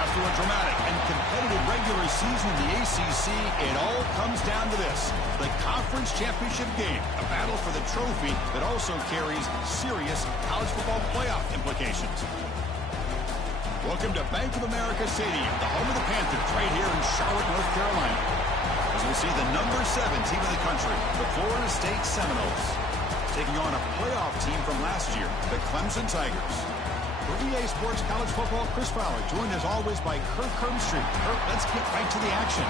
After a dramatic and competitive regular season in the ACC, it all comes down to this: the conference championship game, a battle for the trophy that also carries serious college football playoff implications. Welcome to Bank of America Stadium, the home of the Panthers, right here in Charlotte, North Carolina, as we see the number 7 team in the country, the Florida State Seminoles, taking on a playoff team from last year, the Clemson Tigers. For EA Sports College Football, Chris Fowler, joined as always by Kirk Herbstreit. Kirk, let's get right to the action.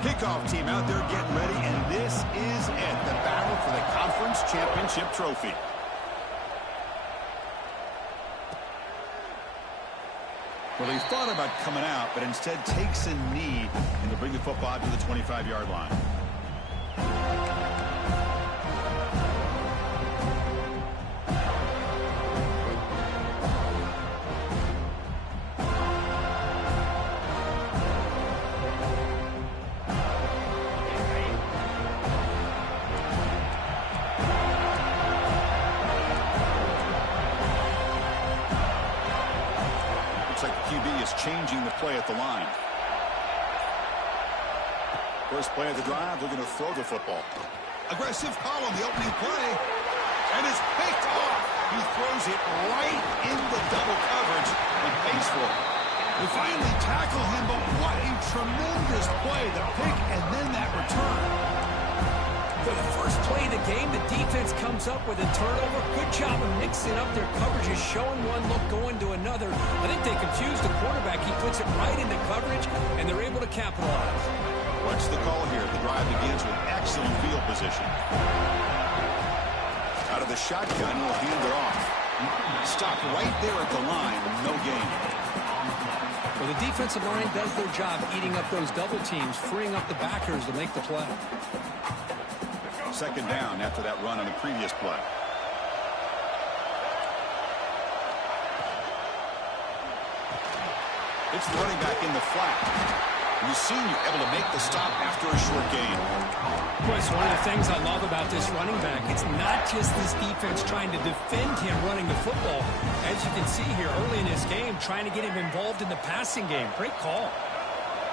Kickoff team out there getting ready, and this is it, the battle for the conference championship trophy. Well, he thought about coming out, but instead takes a knee and to bring the football to the 25-yard line. Looks like the QB is changing the play at the line. First play of the drive, they're going to throw the football. Aggressive call on the opening play. And it's picked off. He throws it right in the double coverage and pays for it. They finally tackle him, but what a tremendous play. The pick and then that return. For the first play of the game, the defense comes up with a turnover. Good job of mixing up their coverages, showing one look, going to another. I think they confused the quarterback. He puts it right into coverage, and they're able to capitalize. Watch the call here. The drive begins with excellent field position. Out of the shotgun, he'll hand it off. Stop right there at the line. No gain. Well, the defensive line does their job eating up those double teams, freeing up the backers to make the play. Second down after that run on the previous play. It's the running back in the flat. You've seen you able to make the stop after a short gain. Chris, one of the things I love about this running back, it's not just this defense trying to defend him running the football. As you can see here early in this game, trying to get him involved in the passing game. Great call.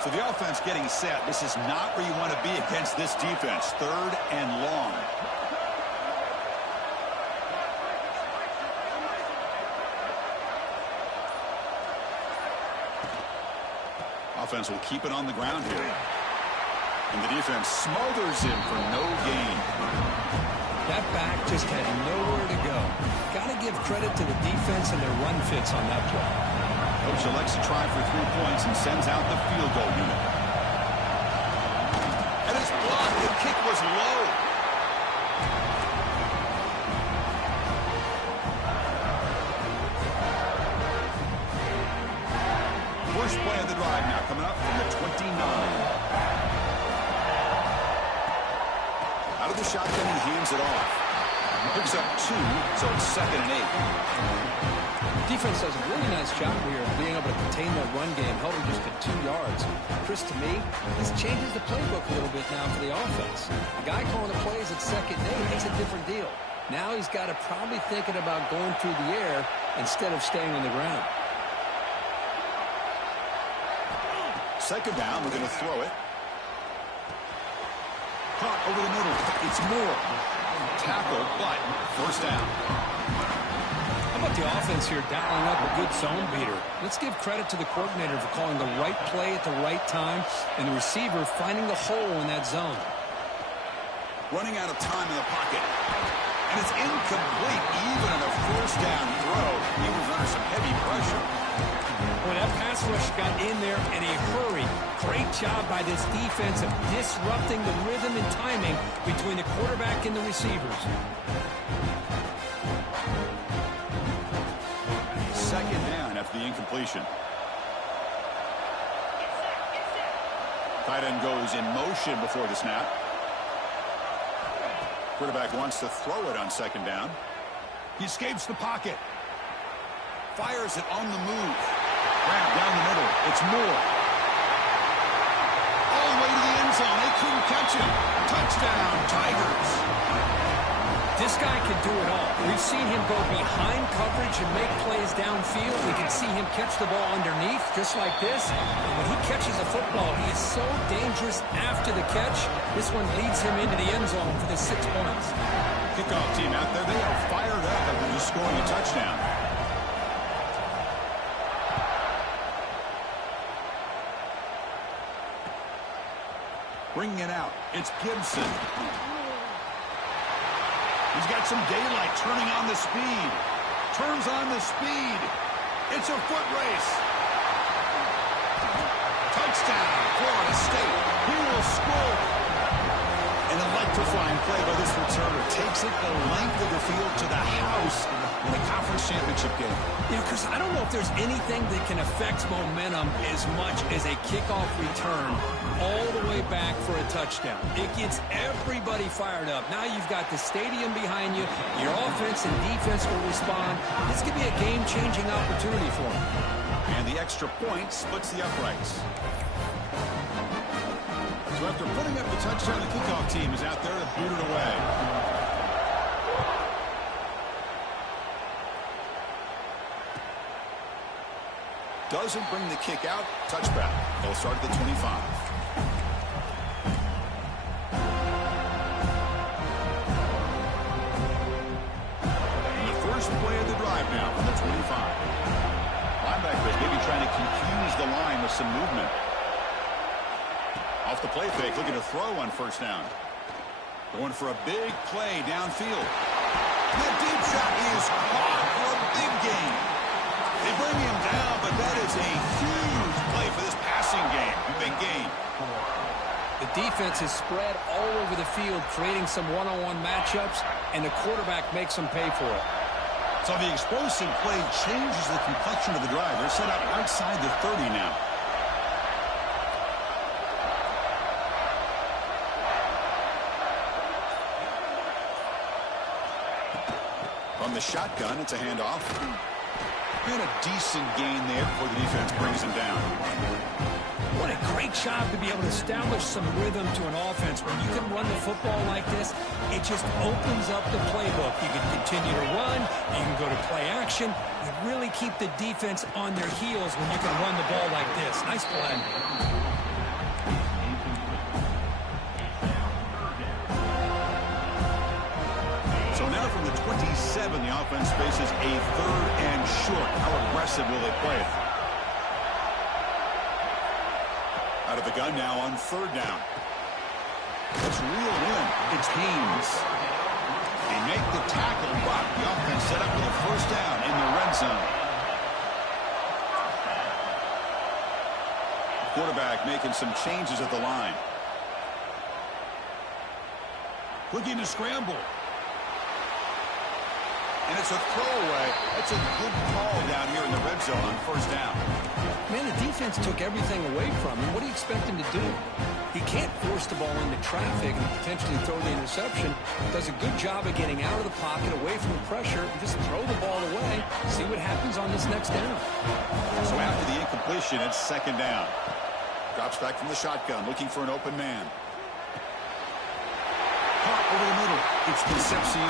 So the offense getting set. This is not where you want to be against this defense. Third and long. Offense will keep it on the ground here. And the defense smothers him for no gain. That back just had nowhere to go. Got to give credit to the defense and their run fits on that play. Coach elects to try for 3 points and sends out the field goal unit. And it's blocked. The kick was low. First play of the drive now coming up from the 29. with the shotgun and hands it off. Picks up 2, so it's 2nd and 8. Defense does a really nice job here of being able to contain that run game, held him just to 2 yards. Chris, to me, this changes the playbook a little bit now for the offense. The guy calling the plays at 2nd and 8, that's a different deal. Now he's got to probably thinking about going through the air instead of staying on the ground. 2nd down, we're going to throw it. Caught over the middle. It's Moore. Tackle, but 1st down. How about the offense here dialing up a good zone beater? Let's give credit to the coordinator for calling the right play at the right time and the receiver finding the hole in that zone. Running out of time in the pocket. And it's incomplete even on a 1st down throw. He was under some heavy pressure. Boy, that pass rush got in there in a hurry. Great job by this defense of disrupting the rhythm and timing between the quarterback and the receivers. 2nd down after the incompletion. Tight end goes in motion before the snap. Quarterback wants to throw it on 2nd down. He escapes the pocket. Fires it on the move. Grab down the middle. It's Moore. All the way to the end zone. They couldn't catch him. Touchdown, Tigers. This guy can do it all. We've seen him go behind coverage and make plays downfield. We can see him catch the ball underneath, just like this. And when he catches a football, he is so dangerous after the catch. This one leads him into the end zone for the 6 points. Kickoff team out there, they are fired up after just scoring a touchdown. Bringing it out, it's Gibson. He's got some daylight, turning on the speed. Turns on the speed. It's a foot race. Touchdown, Florida State. He will score. An electrifying play by this returner. Takes it the length of the field to the house in the conference championship game. Yeah, Chris, I don't know if there's anything that can affect momentum as much as a kickoff return all the way back for a touchdown. It gets everybody fired up. Now you've got the stadium behind you. Your offense and defense will respond. This could be a game-changing opportunity for them. And the extra point splits the uprights. So after putting up the touchdown, the kickoff team is out there to boot it away. Doesn't bring the kick out. Touchback. They'll start at the 25. And the first play of the drive now from the 25. Linebackers maybe trying to confuse the line with some movement. Off the play fake, looking to throw on 1st down. Going for a big play downfield. The deep shot is caught for a big gain. They bring him down, but that is a huge play for this passing game. Big gain. The defense is spread all over the field, creating some one-on-one matchups, and the quarterback makes them pay for it. So the explosive play changes the complexion of the drive. They're set up outside the 30 now. From the shotgun, it's a handoff. And a decent gain there before the defense brings him down. What a great job to be able to establish some rhythm to an offense. When you can run the football like this, it just opens up the playbook. You can continue to run. You can go to play action. You really keep the defense on their heels when you can run the ball like this. Nice play. So now from the 27, the offense faces a 3rd and short. How aggressive will they play it? Out of the gun now on 3rd down. Let's reel in. It's Haynes. They make the tackle, but the offense set up with a 1st down in the red zone. Quarterback making some changes at the line. Looking to scramble. And it's a throwaway. That's a good call down here in the red zone on 1st down. Man, the defense took everything away from him. What do you expect him to do? He can't force the ball into traffic and potentially throw the interception. Does a good job of getting out of the pocket, away from the pressure, and just throw the ball away. See what happens on this next down. So after the incompletion, it's second down. Drops back from the shotgun, looking for an open man. Caught over the middle. It's Concepcion.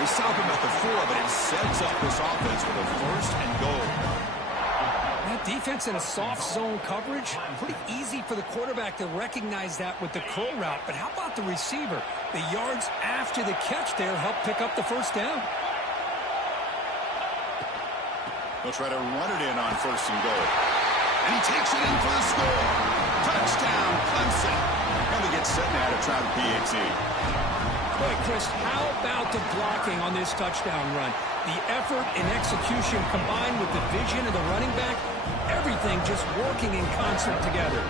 They stop him at the 4, but it sets up this offense with a first and goal. That defense in a soft zone coverage, pretty easy for the quarterback to recognize that with the curl route. But how about the receiver? The yards after the catch there help pick up the first down. They'll try to run it in on first and goal. And he takes it in for the score. Touchdown, Clemson. And they get set now to try the PAT. Boy, Chris, how about the blocking on this touchdown run? The effort and execution combined with the vision of the running back, everything just working in concert together.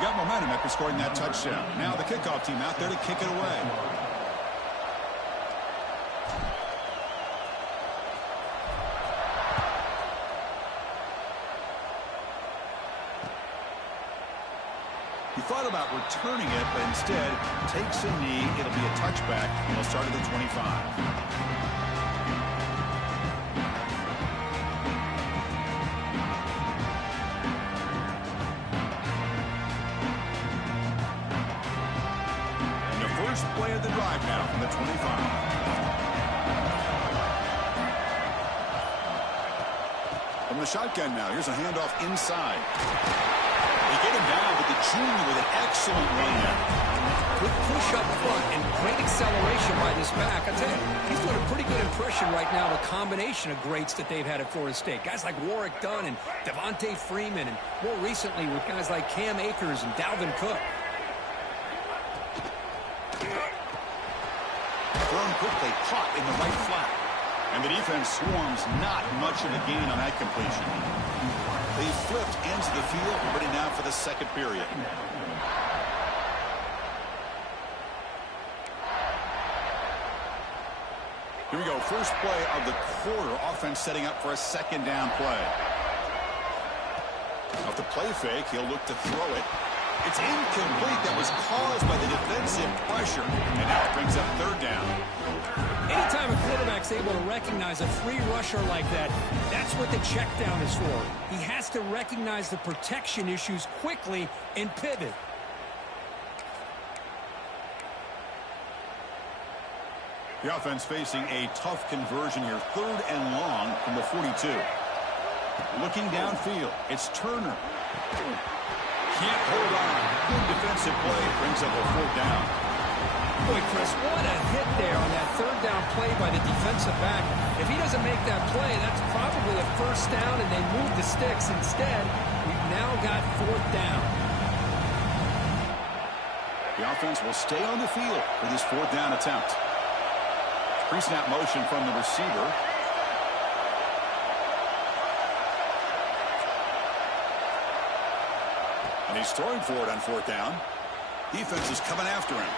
Got momentum after scoring that touchdown. Now the kickoff team out there to kick it away. He thought about returning it, but instead takes a knee. It'll be a touchback, and he'll start at the 25. And the first play of the drive now from the 25. From the shotgun now, here's a handoff inside. They get him down, but the junior with an excellent run there. Good push up front and great acceleration by this back. I tell you, he's doing a pretty good impression right now of a combination of greats that they've had at Florida State. Guys like Warwick Dunn and Devontae Freeman, and more recently with guys like Cam Akers and Dalvin Cook. Thrown quickly, caught in the right flat. And the defense swarms, not much of a gain on that completion. They flipped into the field, ready now for the second period. Here we go, first play of the quarter. Offense setting up for a second down play. Off the play fake, he'll look to throw it. It's incomplete. That was caused by the defensive pressure. And now it brings up third down. Anytime a quarterback's able to recognize a free rusher like that, that's what the check down is for. He has to recognize the protection issues quickly and pivot. The offense facing a tough conversion here. Third and long from the 42. Looking downfield, it's Turner. Can't hold on. Good defensive play. Brings up a fourth down. Boy, Chris, what a hit there on that third down play by the defensive back. If he doesn't make that play, that's probably a first down, and they move the sticks. Instead, we've now got fourth down. The offense will stay on the field for this fourth down attempt. Pre-snap motion from the receiver. And he's throwing for it on fourth down. Defense is coming after him.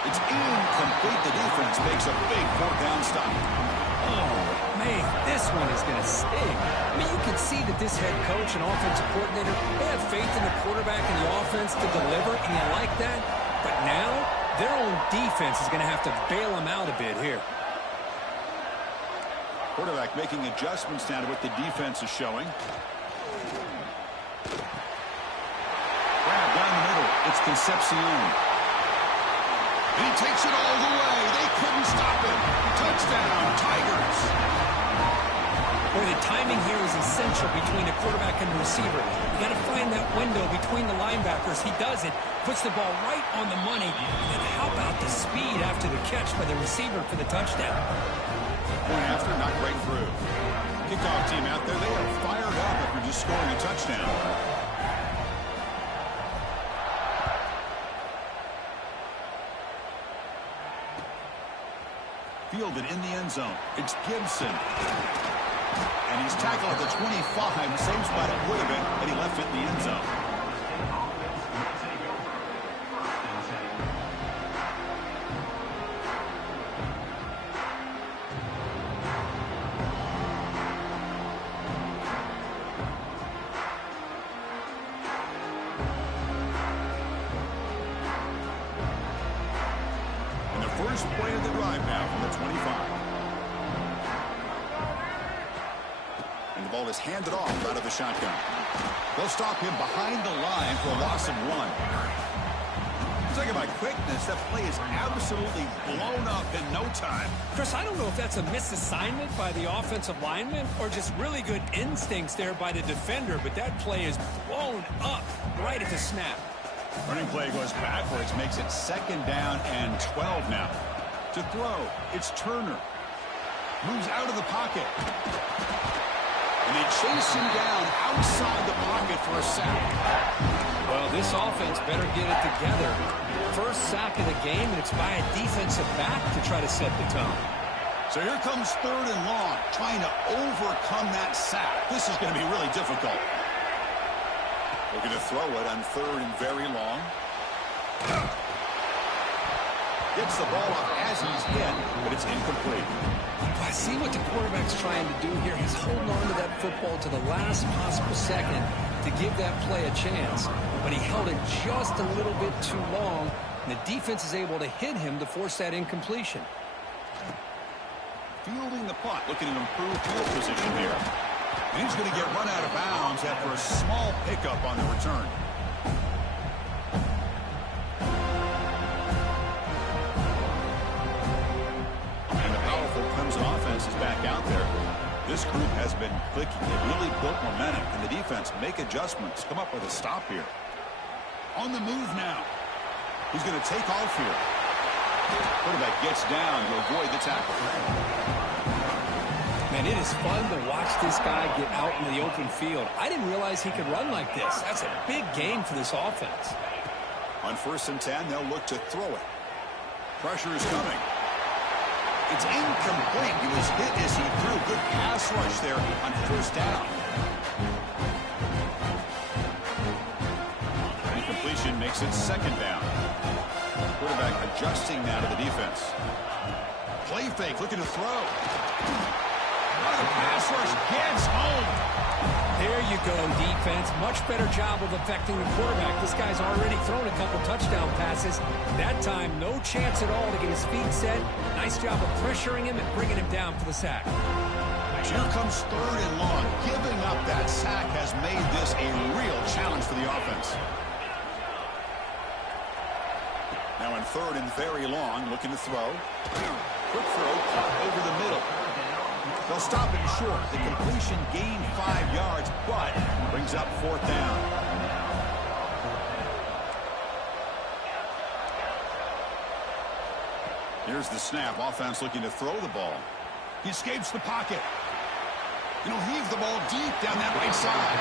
It's incomplete. The defense makes a big fourth down stop. Oh, man, this one is going to sting. I mean, you can see that this head coach and offensive coordinator, they have faith in the quarterback and the offense to deliver, and you like that. But now, their own defense is going to have to bail them out a bit here. Quarterback making adjustments now to what the defense is showing. Grab down the middle. It's Concepcion. He takes it all the way. They couldn't stop him. Touchdown, Tigers. Boy, the timing here is essential between the quarterback and the receiver. You got to find that window between the linebackers. He does it, puts the ball right on the money. And how about the speed after the catch by the receiver for the touchdown? Point after, knocked right through. Kickoff team out there, they are fired up after just scoring a touchdown. Fielded in the end zone. It's Gibson. And he's tackled at the 25. Same spot it would have been, but he left it in the end zone. first play of the drive now from the 25. And the ball is handed off out of the shotgun. They'll stop him behind the line for a loss of 1. Talking about quickness, that play is absolutely blown up in no time. Chris, I don't know if that's a misassignment by the offensive lineman or just really good instincts there by the defender, but that play is blown up right at the snap. Running play goes backwards, makes it 2nd down and 12 now. To throw, it's Turner. Moves out of the pocket. And they chase him down outside the pocket for a sack. Well, this offense better get it together. First sack of the game, and it's by a defensive back to try to set the tone. So here comes 3rd and long, trying to overcome that sack. This is going to be really difficult. Looking to throw it on 3rd and very long. Gets the ball up as he's hit, but it's incomplete. I see what the quarterback's trying to do here. He's holding on to that football to the last possible second to give that play a chance. But he held it just a little bit too long, and the defense is able to hit him to force that incompletion. Fielding the punt, looking to improve field position here. And he's going to get run out of bounds after a small pickup on the return. And the powerful Clemson offense is back out there. This group has been clicking. They've really built momentum, and the defense make adjustments, come up with a stop here. On the move now. He's going to take off here. Quarterback gets down to avoid the tackle. Man, it is fun to watch this guy get out in the open field. I didn't realize he could run like this. That's a big game for this offense. On 1st and 10, they'll look to throw it. Pressure is coming. It's incomplete. He was hit as he threw. Good pass rush there on 1st down. Incompletion makes it 2nd down. Quarterback adjusting now to the defense. Play fake, looking to throw. The pass rush gets home. There you go, defense. Much better job of affecting the quarterback. This guy's already thrown a couple touchdown passes. That time, no chance at all to get his feet set. Nice job of pressuring him and bringing him down for the sack. Here comes 3rd and long. Giving up that sack has made this a real challenge for the offense. Now in 3rd and very long, looking to throw. Quick throw, caught over the middle. They'll stop him short. The completion gained 5 yards, but brings up 4th down. Here's the snap. Offense looking to throw the ball. He escapes the pocket. And he'll heave the ball deep down that right side.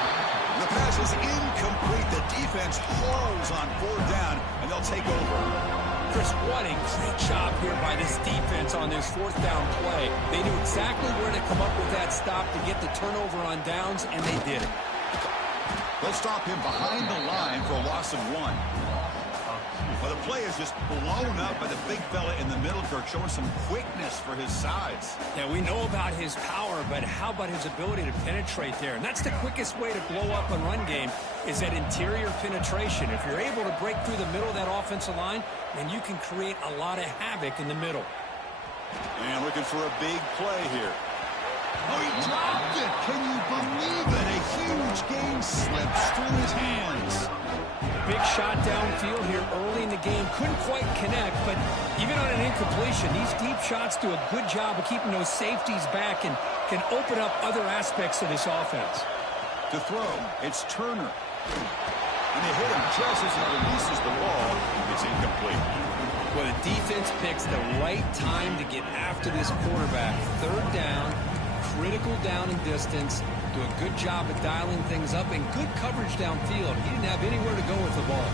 The pass is incomplete. The defense hauls on 4th down, and they'll take over. Chris, what a great job here by this defense on this 4th down play. They knew exactly where to come up with that stop to get the turnover on downs, and they did it. They'll stop him behind the line for a loss of 1. Well, the play is just blown up by the big fella in the middle, Kirk, showing some quickness for his size. Yeah, we know about his power, but how about his ability to penetrate there? And that's the quickest way to blow up a run game is that interior penetration. If you're able to break through the middle of that offensive line, then you can create a lot of havoc in the middle. And looking for a big play here. Oh, he dropped it. Can you believe it? A huge gain slips through his hands. Big shot downfield here early in the game. Couldn't quite connect, but even on an incompletion, these deep shots do a good job of keeping those safeties back and can open up other aspects of this offense. To throw, it's Turner. And they hit him just as he releases the ball. It's incomplete. Well, the defense picks the right time to get after this quarterback. 3rd down, critical down and distance. Do a good job of dialing things up and good coverage downfield. He didn't have anywhere to go with the ball.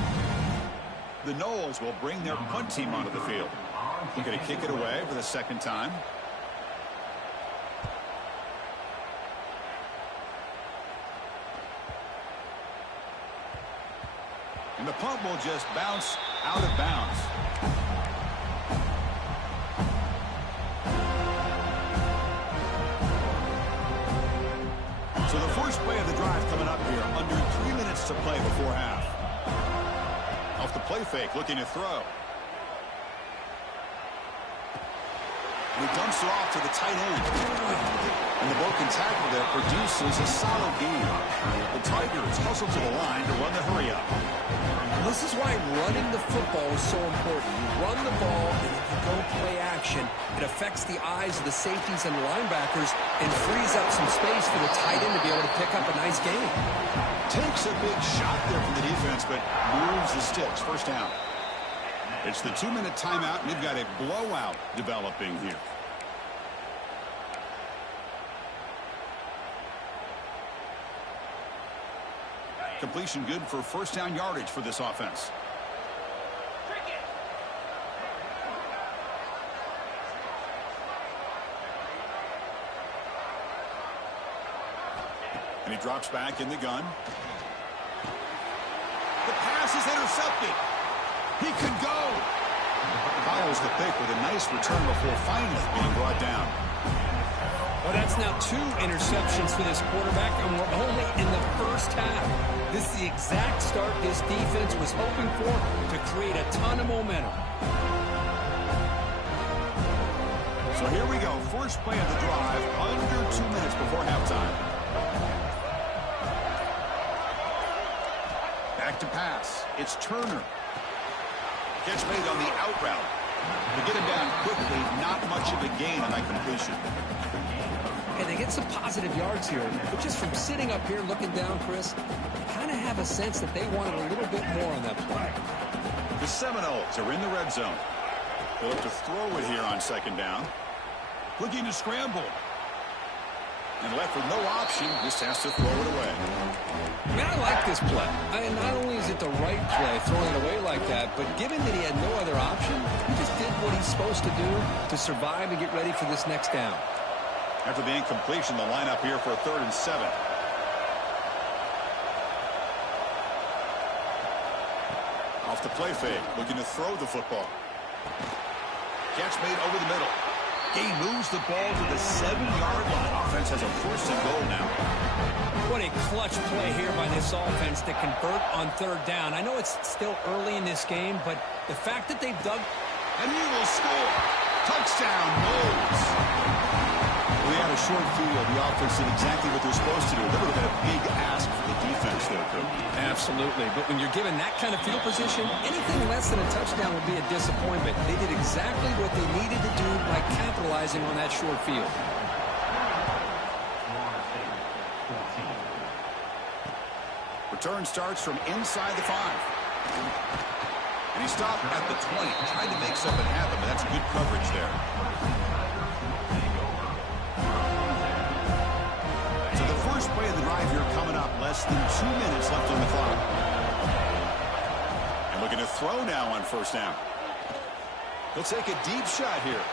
The Noles will bring their punt team onto the field. They're going to kick it away for the 2nd time. And the punt will just bounce out of bounds. So the first play of the drive coming up here. Under 3 minutes to play before half. Off the play fake, looking to throw. He dumps it off to the tight end. And the broken tackle there produces a solid gain. The Tigers hustle to the line to run the hurry-up. This is why running the football is so important. You run the ball, and if you go play action, it affects the eyes of the safeties and linebackers and frees up some space for the tight end to be able to pick up a nice gain. Takes a big shot there from the defense, but moves the sticks. First down. It's the 2-minute timeout, and we've got a blowout developing here. Completion good for first down yardage for this offense. And he drops back in the gun. The pass is intercepted. He can go. Follows the pick with a nice return before finally being brought down. Well, that's now 2 interceptions for this quarterback, and we're only in the first half. This is the exact start this defense was hoping for to create a ton of momentum. So here we go. First play of the drive, under 2 minutes before halftime. Back to pass. It's Turner. Catch made on the out route. To get him down quickly, not much of a gain on that completion. And they get some positive yards here. But just from sitting up here looking down, Chris, I kind of have a sense that they wanted a little bit more on that play. The Seminoles are in the red zone. They'll have to throw it here on second down. Looking to scramble. And left with no option, just has to throw it away. Man, I like this play. Not only is it the right play, throwing it away like that, but given that he had no other option, he just did what he's supposed to do to survive and get ready for this next down. After the incompletion, the lineup here for a 3rd and 7. Off the play fake, looking to throw the football. Catch made over the middle. He moves the ball to the 7-yard line. Offense has a 1st and goal now. What a clutch play here by this offense to convert on 3rd down. I know it's still early in this game, but the fact that they've dug... And he will score. Touchdown, Moles. We had a short field. The offense did exactly what they're supposed to do. That would have been a big ask for the defense there, Coach. Absolutely. But when you're given that kind of field position, anything less than a touchdown would be a disappointment. They did exactly what they needed to do by capitalizing on that short field. Return starts from inside the 5. And he stopped at the 20. Tried to make something happen, but that's good coverage there. So the first play of the drive here coming up. Less than 2 minutes left on the clock. And looking to throw now on 1st down. He'll take a deep shot here.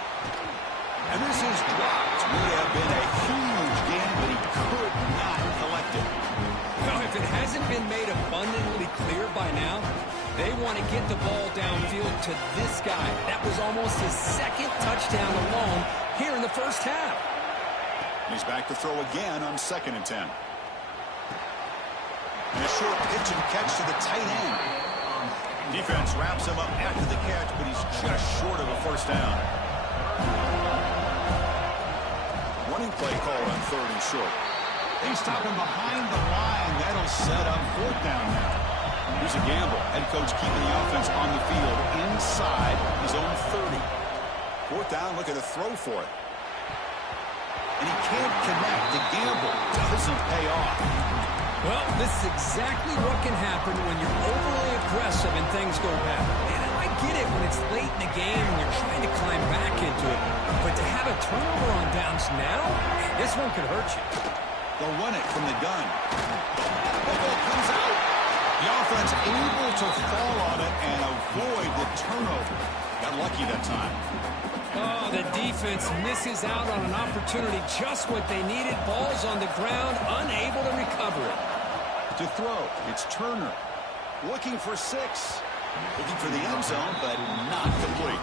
And this is dropped. Would have been a huge gain, but he could not collect it. Well, if it hasn't been made abundantly clear by now, they want to get the ball downfield to this guy. That was almost his 2nd touchdown alone here in the first half. He's back to throw again on 2nd and 10. And a short pitch and catch to the tight end. Defense wraps him up after the catch, but he's just short of a 1st down. Running play called on 3rd and short. They stop him behind the line. That'll set up 4th down now. Here's a gamble. Head coach keeping the offense on the field inside his own 30. 4th down, looking to throw for it. And he can't connect. The gamble doesn't pay off. Well, this is exactly what can happen when you're overly aggressive and things go bad. And I get it when it's late in the game and you're trying to climb back into it. But to have a turnover on downs now, this one could hurt you. They'll run it from the gun. The ball comes out. The offense able to fall on it and avoid the turnover. Got lucky that time. Oh, the defense misses out on an opportunity, just what they needed. Ball's on the ground, unable to recover it. To throw, it's Turner. Looking for 6. Looking for the end zone, but not complete.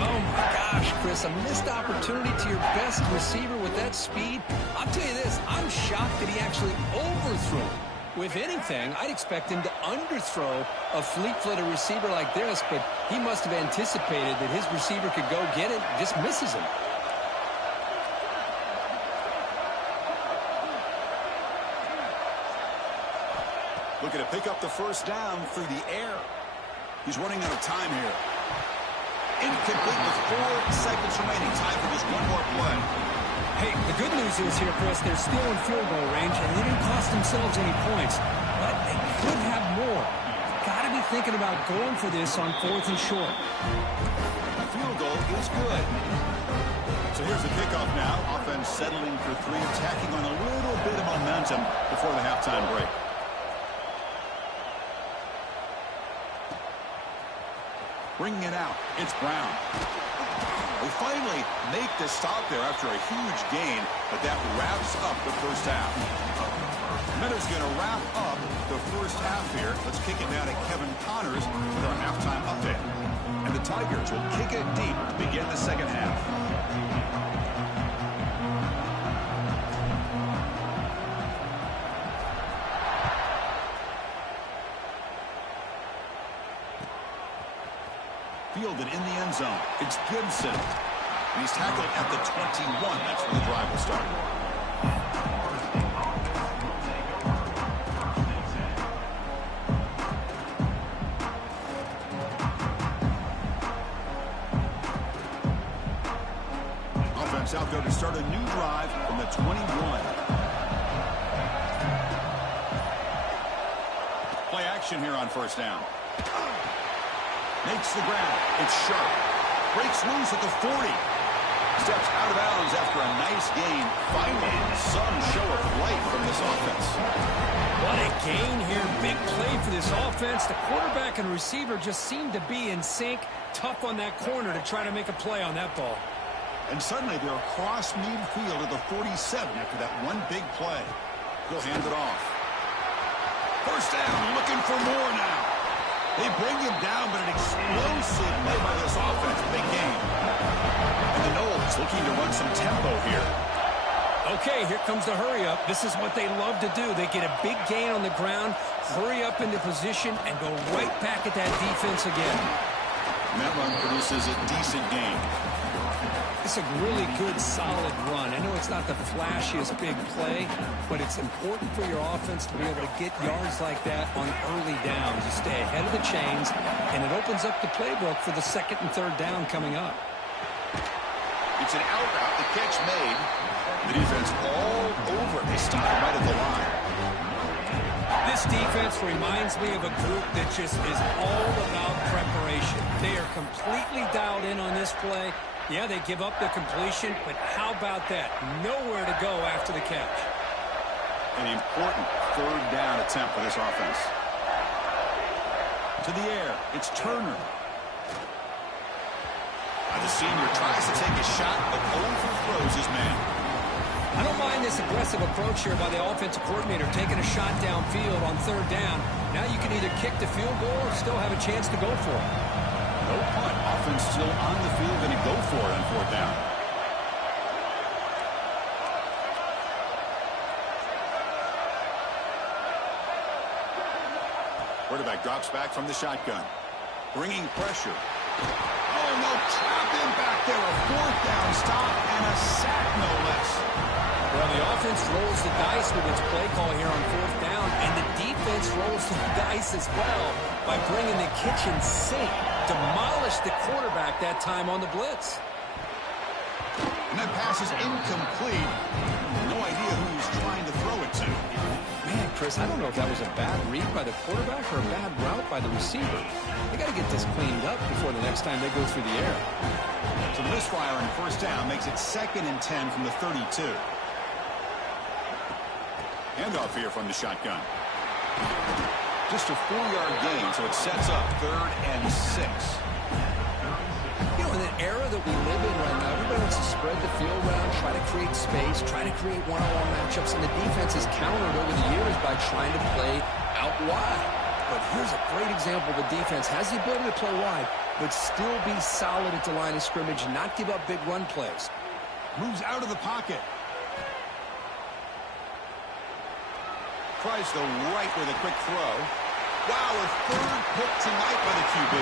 Oh, my gosh, Chris, a missed opportunity to your best receiver with that speed. I'll tell you this, I'm shocked that he actually overthrew him. If anything, I'd expect him to underthrow a fleet-footed receiver like this, but he must have anticipated that his receiver could go get it and just misses him. Looking to pick up the first down through the air. He's running out of time here. Incomplete with 4 seconds remaining. Time for just one more play. Hey, the good news is here, Chris, they're still in field goal range, and they didn't cost themselves any points. But they could have more. Got to be thinking about going for this on 4th and short. The field goal is good. So here's the kickoff now. Offense settling for 3, tacking on a little bit of momentum before the halftime break. Bringing it out, it's Brown. They finally make the stop there after a huge gain, but that wraps up the first half. Minutes going to wrap up the first half here. Let's kick it now to Kevin Connors with our halftime update. And the Tigers will kick it deep to begin the second half. Fielded in the end zone. It's Gibson. And he's tackled at the 21. That's where the drive will start. Offense out there to start a new drive from the 21. Play action here on first down. Makes the ground. It's sharp. Breaks loose at the 40. Steps out of bounds after a nice gain. Finally, some show of life from this offense. What a gain here. Big play for this offense. The quarterback and receiver just seem to be in sync. Tough on that corner to try to make a play on that ball. And suddenly they're across midfield at the 47 after that one big play. He'll hand it off. First down, looking for more now. They bring him down, but an explosive play by this offense. Big game. And the Knowles looking to run some tempo here. Okay, here comes the hurry up. This is what they love to do. They get a big gain on the ground, hurry up into position, and go right back at that defense again. And that run produces a decent gain. It's a really good, solid run. I know it's not the flashiest big play, but it's important for your offense to be able to get yards like that on early downs. You stay ahead of the chains, and it opens up the playbook for the 2nd and 3rd down coming up. It's an out route. The catch made. The defense all over. They stop right at the line. This defense reminds me of a group that just is all about preparation. They are completely dialed in on this play. Yeah, they give up the completion, but how about that? Nowhere to go after the catch. An important 3rd down attempt for this offense. To the air, it's Turner. The senior tries to take a shot, but overthrows his man. I don't mind this aggressive approach here by the offensive coordinator, taking a shot downfield on 3rd down. Now you can either kick the field goal or still have a chance to go for it. No punt. Offense still on the field, going to go for it on 4th down. Quarterback drops back from the shotgun. Bringing pressure. Oh, no, trap him back there. A 4th down stop and a sack, no less. Well, the offense rolls the dice with its play call here on 4th down, and the defense rolls the dice as well by bringing the kitchen sink. Demolished the quarterback that time on the blitz. And that pass is incomplete. No idea who he's trying to throw it to. Man, Chris, I don't know if that was a bad read by the quarterback or a bad route by the receiver. They got to get this cleaned up before the next time they go through the air. So the misfire on 1st down makes it 2nd and 10 from the 32. Handoff here from the shotgun. Just a 4-yard gain, so it sets up 3rd and 6. You know, in an era that we live in right now, everybody wants to spread the field around, try to create space, try to create one-on-one matchups, and the defense has countered over the years by trying to play out wide. But here's a great example. The defense has the ability to play wide, but still be solid at the line of scrimmage and not give up big run plays. Moves out of the pocket. tries the right with a quick throw. Wow, a third pick tonight by the QB.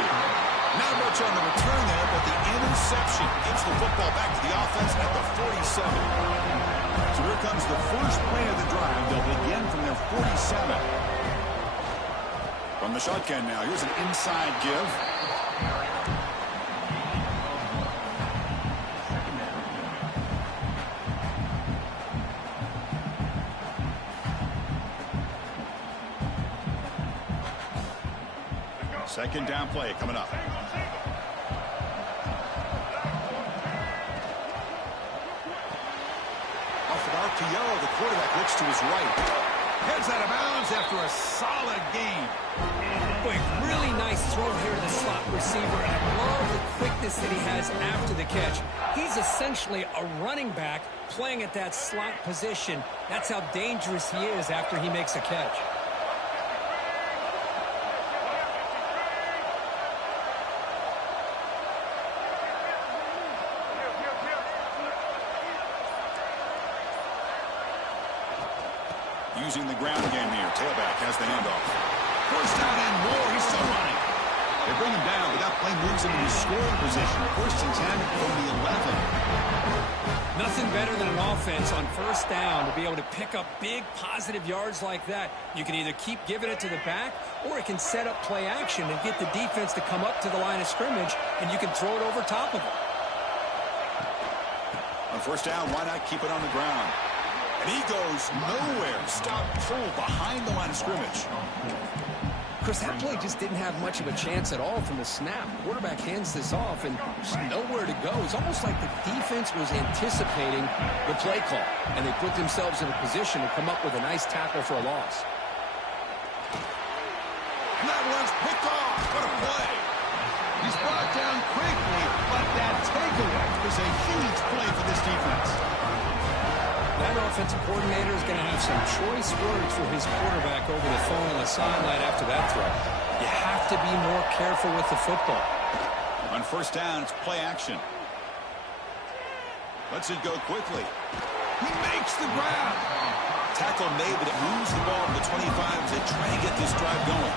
Not much on the return there, but the interception gives the football back to the offense at the 47. So here comes the first play of the drive. They'll begin from their 47. From the shotgun now, here's an inside give. Second down play coming up. Off an RPO, the quarterback looks to his right. Heads out of bounds after a solid gain. Boy, really nice throw here to the slot receiver. And I love the quickness that he has after the catch. He's essentially a running back playing at that slot position. That's how dangerous he is after he makes a catch. Using the ground game here. Tailback has the handoff. First down and more. He's still running. They bring him down, but that play moves him into scoring position. First and 10 from the 11. Nothing better than an offense on first down to be able to pick up big positive yards like that. You can either keep giving it to the back, or it can set up play action and get the defense to come up to the line of scrimmage, and you can throw it over top of it. On first down, why not keep it on the ground? And he goes nowhere. Stop pull behind the line of scrimmage. Chris, that play just didn't have much of a chance at all from the snap. Quarterback hands this off and just nowhere to go. It's almost like the defense was anticipating the play call, and they put themselves in a position to come up with a nice tackle for a loss. And that one's picked off. What a play. He's brought down quickly, but that takeaway is a huge play for this defense. That offensive coordinator is going to have some choice words for his quarterback over the phone on the sideline after that throw. You have to be more careful with the football. On first down, it's play action. Lets it go quickly. He makes the grab. Tackle made, but it moves the ball to the 25 as they try and get this drive going.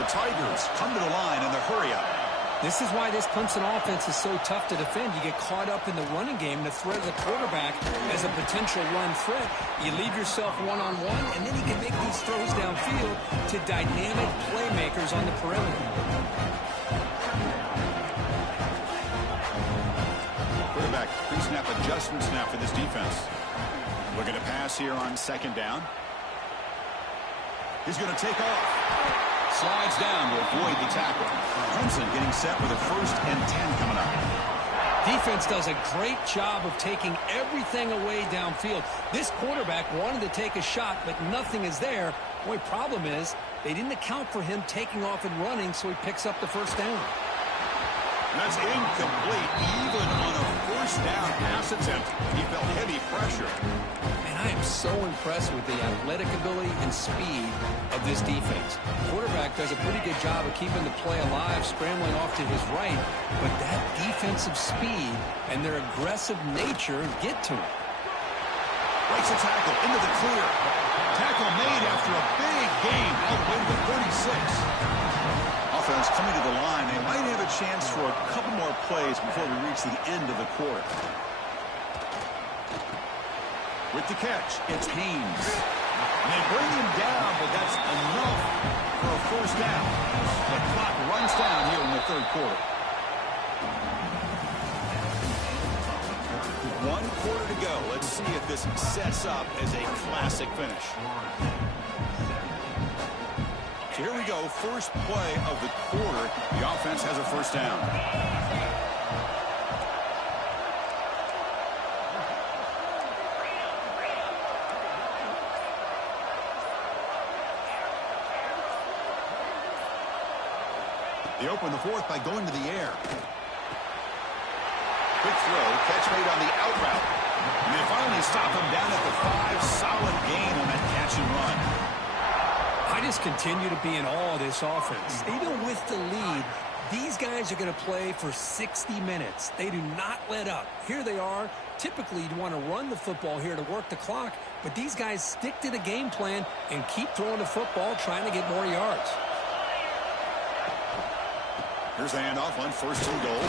The Tigers come to the line in the hurry up. This is why this Clemson offense is so tough to defend. You get caught up in the running game, the threat of the quarterback as a potential run threat. You leave yourself one-on-one, and then you can make these throws downfield to dynamic playmakers on the perimeter. Quarterback pre-snap adjustments now for this defense. Looking to pass here on second down. He's going to take off. Slides down to avoid the tackle. Clemson getting set with a first and 10 coming up. Defense does a great job of taking everything away downfield. This quarterback wanted to take a shot, but nothing is there. The only problem is they didn't account for him taking off and running, so he picks up the first down. That's incomplete. Even on a first down pass attempt, he felt heavy pressure. And I am so impressed with the athletic ability and speed of this defense. The quarterback does a pretty good job of keeping the play alive, scrambling off to his right, but that defensive speed and their aggressive nature get to him. Breaks a tackle into the clear. Tackle made after a big gain all the way to the 36. Offense coming to the line. They might have a chance for a couple more plays before we reach the end of the quarter. With the catch, it's Haynes. And they bring him down, but that's enough for a first down. The clock runs down here in the third quarter. 1 quarter to go. Let's see if this sets up as a classic finish. So here we go. First play of the quarter. The offense has a first down. They open the fourth by going to the air. Quick throw, catch made on the out route. And they finally stop him down at the 5. Solid gain on that catch and run. I just continue to be in awe of this offense. Even with the lead, These guys are going to play for 60 minutes. They do not let up. Here they are. Typically, you'd want to run the football here to work the clock, but these guys stick to the game plan and keep throwing the football, trying to get more yards. Here's the handoff on 1st and goal.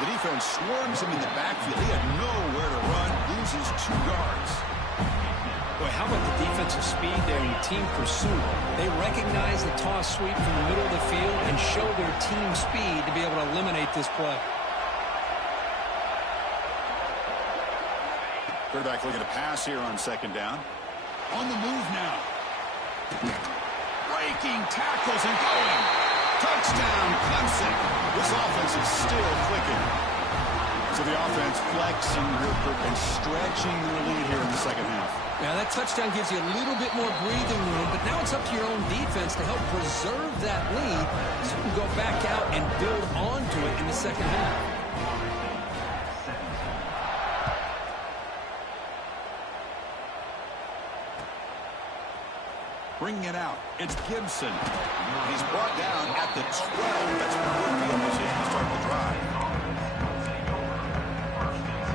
The defense swarms him in the backfield. He had nowhere to run, loses 2 yards. Boy, how about the defensive speed there in team pursuit? They recognize the toss sweep from the middle of the field and show their team speed to be able to eliminate this play. Quarterback looking to pass here on 2nd down. On the move now. Breaking tackles and going. Touchdown, Clemson. This offense is still clicking. So the offense flexing and stretching their lead here in the 2nd half. Now that touchdown gives you a little bit more breathing room, but now it's up to your own defense to help preserve that lead so you can go back out and build onto it in the 2nd half. Bringing it out, it's Gibson. He's brought down at the 12. That's a good field position to start the drive.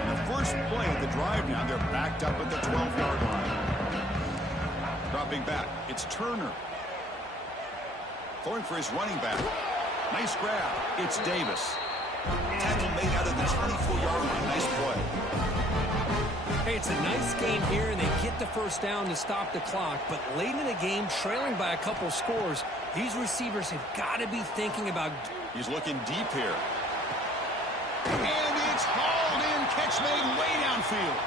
And the first play of the drive now, they're backed up at the 12-yard line. Dropping back, it's Turner. Throwing for his running back. Nice grab, it's Davis. Tackle made out of the 24-yard line. Nice play. Hey, it's a nice game here, and they get the first down to stop the clock. But late in the game, trailing by a couple scores, these receivers have got to be thinking about... He's looking deep here. And it's hauled in. Catch made way downfield.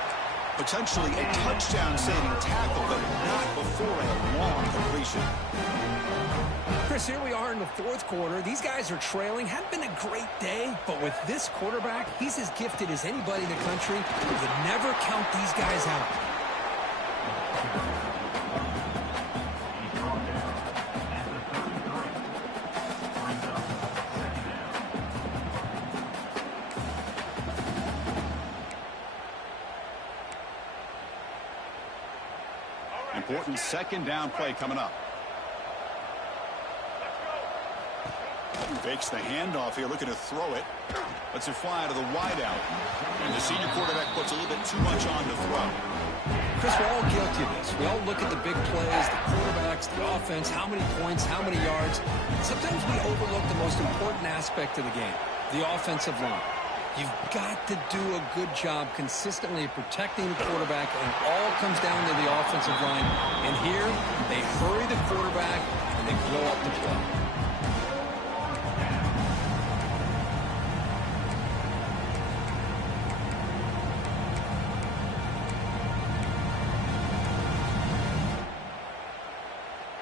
Potentially a touchdown-saving tackle, but not before a long completion. Chris, here we are in the 4th quarter. These guys are trailing. Hadn't been a great day, but with this quarterback, he's as gifted as anybody in the country. You never count these guys out. Important 2nd down play coming up. Fakes the handoff here, looking to throw it. Lets it fly out of the wideout. And the senior quarterback puts a little bit too much on to throw. Chris, we're all guilty of this. We all look at the big plays, the quarterbacks, the offense, how many points, how many yards. Sometimes we overlook the most important aspect of the game, the offensive line. You've got to do a good job consistently of protecting the quarterback, and it all comes down to the offensive line. And here, they hurry the quarterback, and they blow up the play.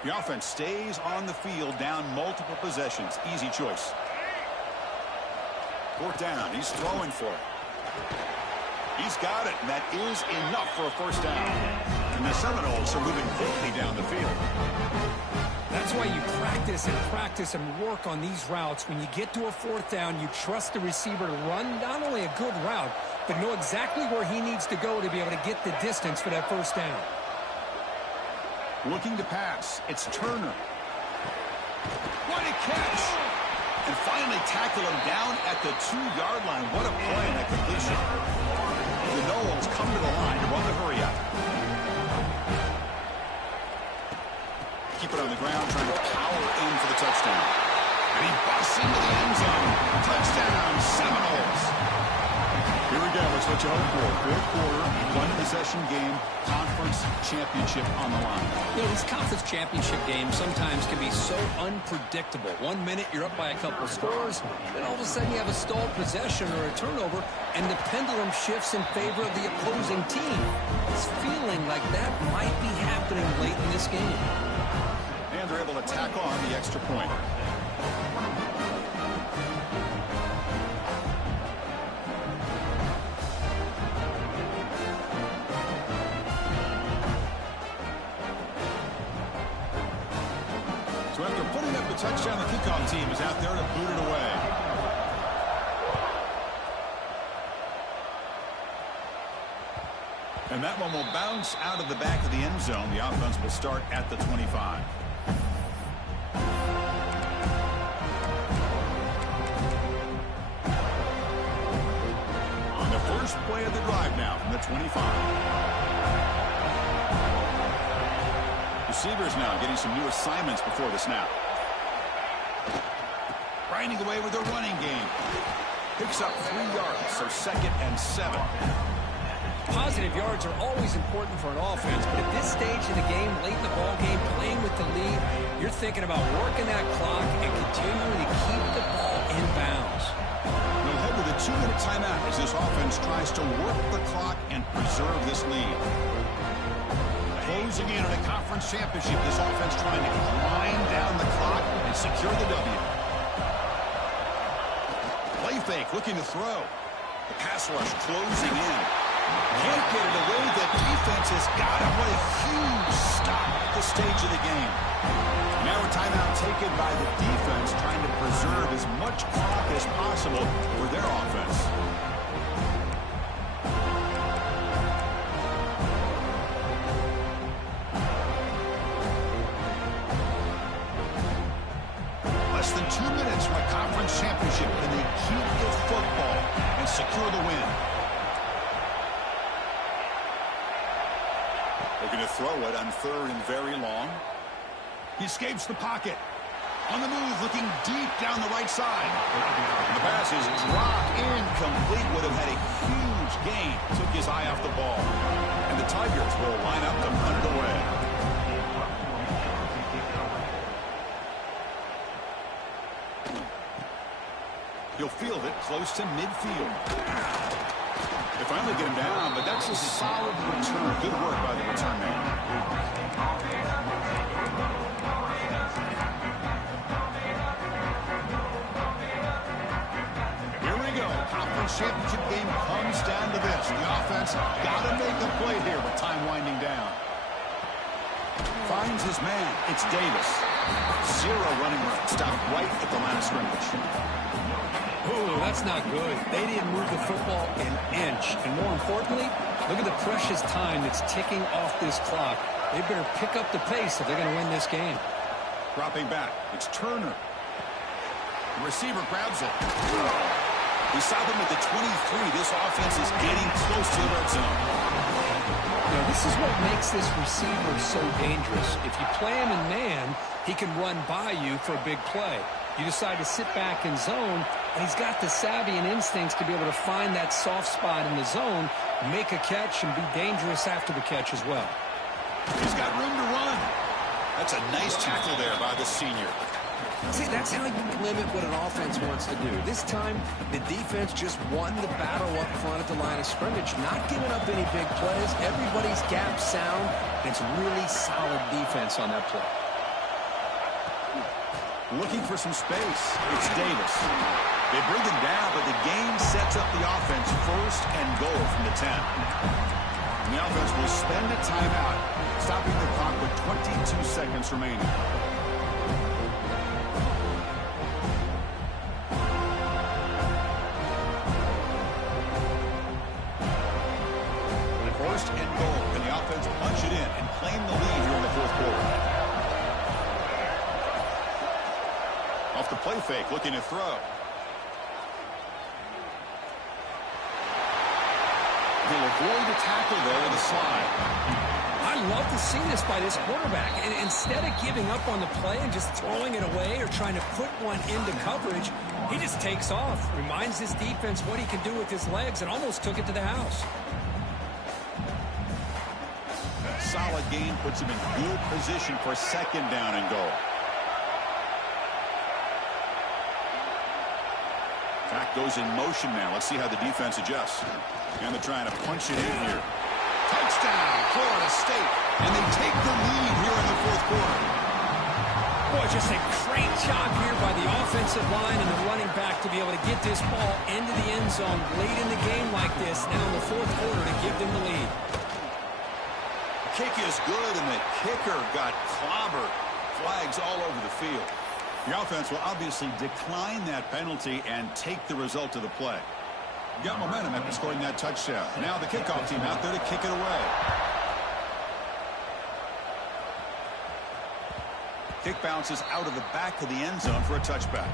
The offense stays on the field, down multiple possessions. Easy choice. 4th down. He's throwing for it. He's got it, and that is enough for a 1st down. And the Seminoles are moving quickly down the field. That's why you practice and work on these routes. When you get to a 4th down, you trust the receiver to run not only a good route, but know exactly where he needs to go to be able to get the distance for that 1st down. Looking to pass. It's Turner. What a catch! And finally tackle him down at the 2-yard line. What a play in that completion. The Noles come to the line to run the hurry up. Keep it on the ground, trying to power in for the touchdown. And he busts into the end zone. Touchdown, Seminoles. Here we go. That's what you hope for. 4th quarter, 1-possession game, conference championship on the line. You know, these conference championship games sometimes can be so unpredictable. 1 minute you're up by a couple scores, then all of a sudden you have a stalled possession or a turnover, and the pendulum shifts in favor of the opposing team. It's feeling like that might be happening late in this game. And they're able to tack on the extra point. So after putting up the touchdown, the kickoff team is out there to boot it away. And that one will bounce out of the back of the end zone. The offense will start at the 25. play of the drive now from the 25. Receivers now getting some new assignments before the snap. Grinding away with their running game. Picks up 3 yards, so 2nd and 7. Positive yards are always important for an offense, but at this stage in the game, late in the ball game, playing with the lead, you're thinking about working that clock and continuing to keep the ball in bounds. We'll head with a 2-minute timeout as this offense tries to work the clock and preserve this lead. Closing in on a conference championship, this offense trying to grind down the clock and secure the W. Play fake, looking to throw. The pass rush closing in. Can't get it away. The defense has got him. What a huge stop at this stage of the game. Now a timeout taken by the defense, trying to preserve as much clock as possible for their offense. Less than 2 minutes from a conference championship, and they keep the football and secure the win. Looking to throw it on 3rd and very long. He escapes the pocket. On the move, looking deep down the right side. The pass is dropped incomplete. Would have had a huge gain. Took his eye off the ball. And the Tigers will line up to punt it away. He'll field it close to midfield. They finally get him down, but that's a solid return. Good work by the return man. Here we go. Conference championship game comes down to this. The offense got to make a play here with time winding down. Finds his man. It's Davis. 0 running room. Stopped right at the line of scrimmage. Ooh, that's not good. They didn't move the football an inch. And more importantly, look at the precious time that's ticking off this clock. They better pick up the pace if they're going to win this game. Dropping back. It's Turner. The receiver grabs it. We saw them at the 23. This offense is getting close to the red zone. Now, this is what makes this receiver so dangerous. If you play him in man, he can run by you for a big play. You decide to sit back in zone, and he's got the savvy and instincts to be able to find that soft spot in the zone, make a catch, and be dangerous after the catch as well. He's got room to run. That's a nice tackle there by the senior. See, that's how you limit what an offense wants to do. This time, the defense just won the battle up front at the line of scrimmage, not giving up any big plays. Everybody's gap sound. It's really solid defense on that play. Looking for some space. It's Davis. They bring him down, but the game sets up the offense 1st and goal from the 10. And the offense will spend a timeout, stopping the clock with 22 seconds remaining. And 1st and goal. Can the offense punch it in and claim the lead here in the 4th quarter? Off the play fake, looking to throw. He'll avoid the tackle there with a slide. I love to see this by this quarterback. And instead of giving up on the play and just throwing it away or trying to put one into coverage, he just takes off, reminds his defense what he can do with his legs, and almost took it to the house. Solid gain puts him in good position for 2nd down and goal. Back goes in motion now. Let's see how the defense adjusts. And they're trying to punch it in here. Touchdown, Florida State. And they take the lead here in the 4th quarter. Boy, just a great job here by the offensive line and the running back to be able to get this ball into the end zone late in the game like this, now in the 4th quarter, to give them the lead. The kick is good, and the kicker got clobbered. Flags all over the field. The offense will obviously decline that penalty and take the result of the play. Got momentum after scoring that touchdown. Now the kickoff team out there to kick it away. Kick bounces out of the back of the end zone for a touchback.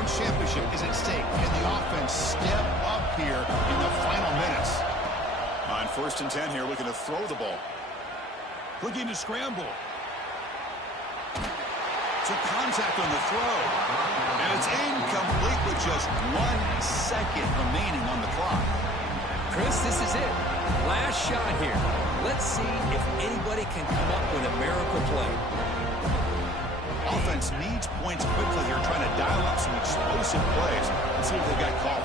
conference championship is at stake. Can the offense step up here in the final minutes? On 1st and 10 here, looking to throw the ball. Looking to scramble. To contact on the throw. And it's incomplete with just 1 second remaining on the clock. Chris, this is it. Last shot here. Let's see if anybody can come up with a miracle play. Offense needs points quickly here, trying to dial up some explosive plays. Let's see if they've got called.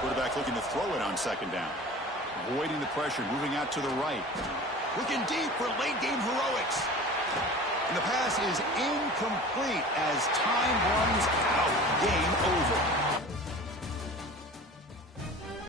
Quarterback looking to throw it on 2nd down. Avoiding the pressure, moving out to the right. Looking deep for late-game heroics. And the pass is incomplete as time runs out. Game over.